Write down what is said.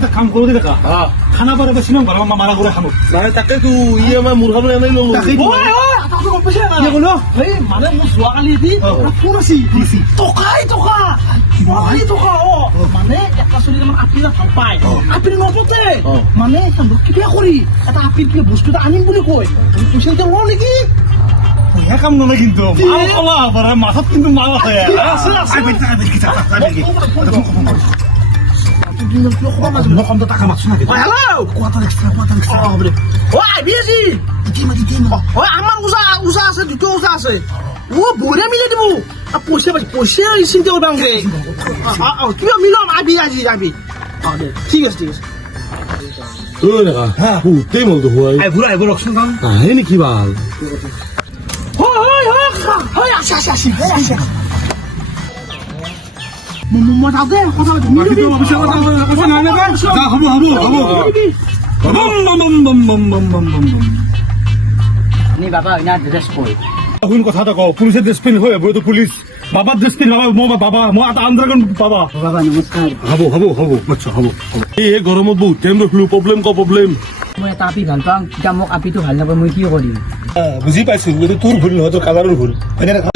এটা কাম কৰো দে দেখা খানা পাৰ বেছি নং ঘৰৰ মাৰা কৰে খানো নাই তাকেতো ই আমাৰ মোৰ খাবলৈ এনেই ল'লো মানে মোৰ যোৱাকালি ফোন আছিল টকা মানে এটা চলি আপেল ভাল পায় আপেল নপতে মানে কিবা কৰি এটা আপেল কিবা বস্তু এটা আনিম বুলি কয় পইচা এতিয়া লওঁ নেকি পইচা কাম নলয় কিন্তু মাল কলা পাৰে মাথাত কিন্তু মাল আছে টাকা মাছ না আমাৰ ওজা আছে দুটো ওজা আছে বঢ়িয়া মিলাই দিব পইচা পইচা চিন্তা কৰিব নালাগে কিবা মিলাম আবি আজি যাবি ঠিক আছে বহুতেই মলটো হয় আহিব ৰকচোন কাম আহে নেকি ভাল আছে মই যাওঁ দে কথা বাবা ইনা ড্রেস পরে শুন কথা এটা কওঁ পুলিচে ড্ৰেছ পিন্ধ হয় এইটো পুলিচ বাবা ড্ৰেছ পিন্ধ মই বাবা মই এটা আন্দাৰগ্ৰাউণ্ড বাবা বাবা নমস্কাৰ হ'ব আচ্ছা হ'ব এই গৰমত বহুত টাইম ৰখিলো প্ৰব্লেম মই এটা আপি ভাল পাওঁ এতিয়া মোক আপিটো ভাল নাপাওঁ মই কি কৰিম বুজি পাইছো এইটো তোৰ ভুল নহয় তোৰ কালাৰৰ ভুল হয়নে